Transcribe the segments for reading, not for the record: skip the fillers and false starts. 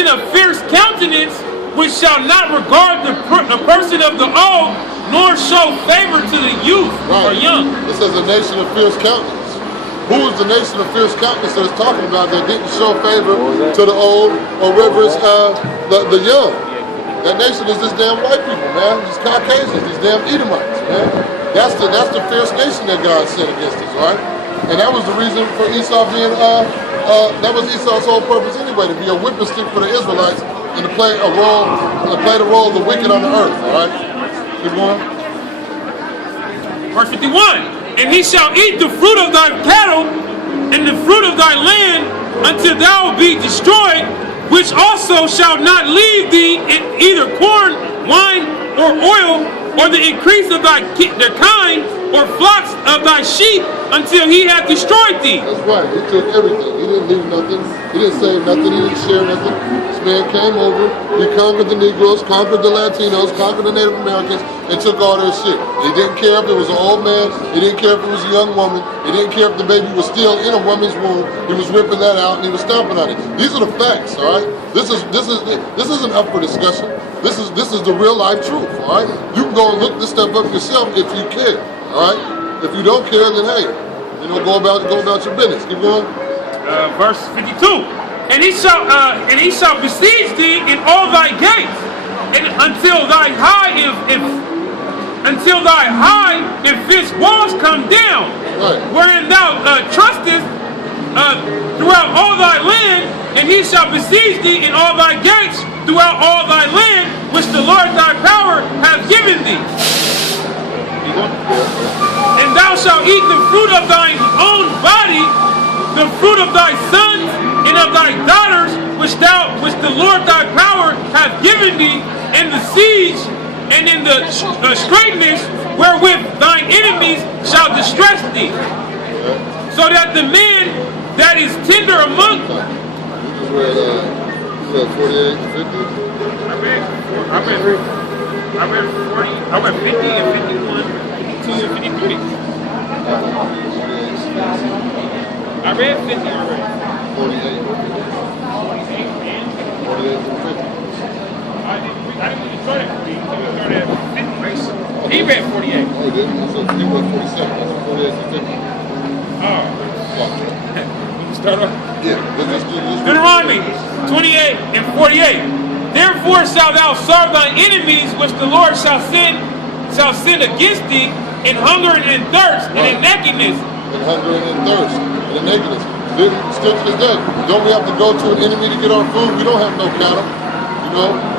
nation of fierce countenance, which shall not regard the person of the old, nor show favor to the youth or young. It says a nation of fierce countenance. Who is the nation of fierce countenance that it's talking about that didn't show favor to the old or reverence the young? That nation is this damn white people, man. These Caucasians, these damn Edomites, man. That's the fierce nation that God sent against us, right? And that was the reason for Esau being, that was Esau's whole purpose anyway, to be a whipping stick for the Israelites and to play the role of the wicked on the earth, all right? Keep going. Verse 51, and he shall eat the fruit of thy cattle and the fruit of thy land until thou be destroyed, which also shall not leave thee in either corn, wine, or oil, or the increase of thy kind, or flocks of thy sheep, until he hath destroyed thee. That's right. He took everything. He didn't leave nothing. He didn't save nothing. He didn't share nothing. This man came over. He conquered the Negroes, conquered the Latinos, conquered the Native Americans, and took all their shit. He didn't care if it was an old man. He didn't care if it was a young woman. He didn't care if the baby was still in a woman's womb. He was ripping that out and he was stomping on it. These are the facts, all right? This isn't up for discussion. This is the real life truth, all right? You can go and look this stuff up yourself if you care, all right? If you don't care, then hey, go about your business. Keep going. Verse 52. And he shall besiege thee in all thy gates, and until thy high and fixed walls come down, wherein thou trustest throughout all thy land, and he shall besiege thee in all thy gates throughout all thy land, which the Lord thy power hath given thee. And thou shalt eat the fruit of thine own body, the fruit of thy sons and of thy daughters, which the Lord thy power hath given thee, in the siege and in the straitness wherewith thine enemies shall distress thee, so that the man that is tender among them. You just read 48 and 50? I read 40, I read 50 and 51, 52 and 53. I read 50 already. 48. 48 and 50. I didn't really start at 50. He started at 50, right? He read 48. Oh, he didn't? He read 47. That's 48 and 50. Oh. You can start off? Yeah. Let's do this. Deuteronomy 28 and 48. Therefore shalt thou serve thine enemies, which the Lord shall send against thee, in hunger and in thirst, and in nakedness. In hunger and in thirst, and in nakedness. Still to this day, don't we have to go to an enemy to get our food? We don't have no cattle,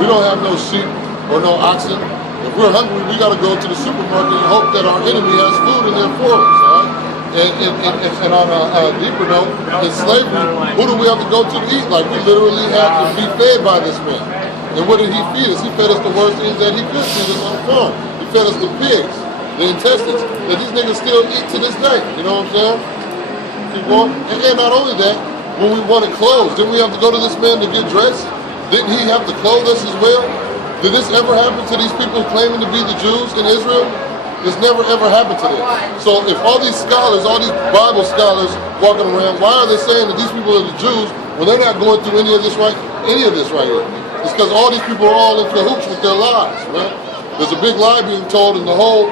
we don't have no sheep or no oxen. If we're hungry, we got to go to the supermarket and hope that our enemy has food in there for us, all right? And on a deeper note, in slavery, who do we have to go to eat? Like, we literally had to be fed by this man. And what did he feed us? He fed us the worst things that he could feed us on the farm. He fed us the pigs, the intestines, that these niggas still eat to this day. You know what I'm saying? Keep going. And not only that, when we wanted clothes, didn't we have to go to this man to get dressed? Didn't he have to clothe us as well? Did this ever happen to these people claiming to be the Jews in Israel? This never ever happened to them. So if all these scholars, all these Bible scholars walking around, why are they saying that these people are the Jews when they're not going through any of this right here? It's because all these people are all in cahoots with their lies, right? There's a big lie being told, and the whole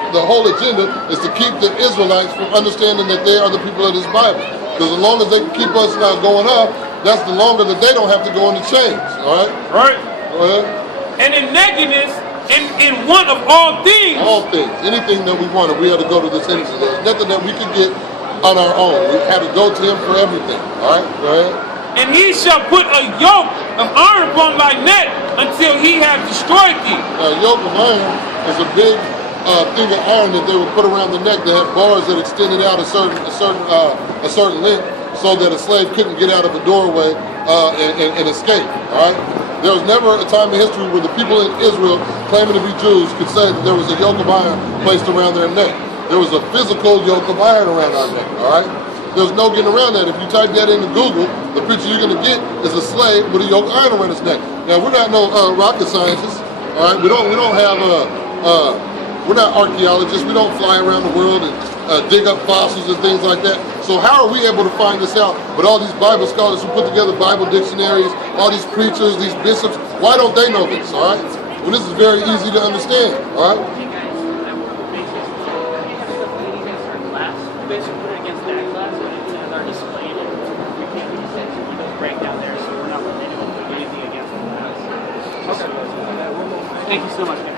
agenda is to keep the Israelites from understanding that they are the people of this Bible. Because as long as they can keep us not going up, that's the longer that they don't have to go into chains, all right? Right. Go ahead. And in nakedness, in want of all things. All things. Anything that we wanted, we had to go to this enemy. There's nothing that we could get on our own. We had to go to him for everything, all right? Go ahead. And he shall put a yoke of iron upon thy neck until he have destroyed thee. A yoke of iron is a big thing of iron that they would put around the neck that had bars that extended out a certain length, so that a slave couldn't get out of a doorway and escape. All right. There was never a time in history where the people in Israel claiming to be Jews could say that there was a yoke of iron placed around their neck. There was a physical yoke of iron around our neck. All right. There's no getting around that. If you type that into Google, the picture you're going to get is a slave with a yoke of iron around his neck. Now, we're not no rocket scientists, all right? We don't have We're not archaeologists. We don't fly around the world and dig up fossils and things like that. So how are we able to find this out? But all these Bible scholars who put together Bible dictionaries, all these preachers, these bishops, why don't they know this, all right? Well, this is very easy to understand, all right? Thank you so much.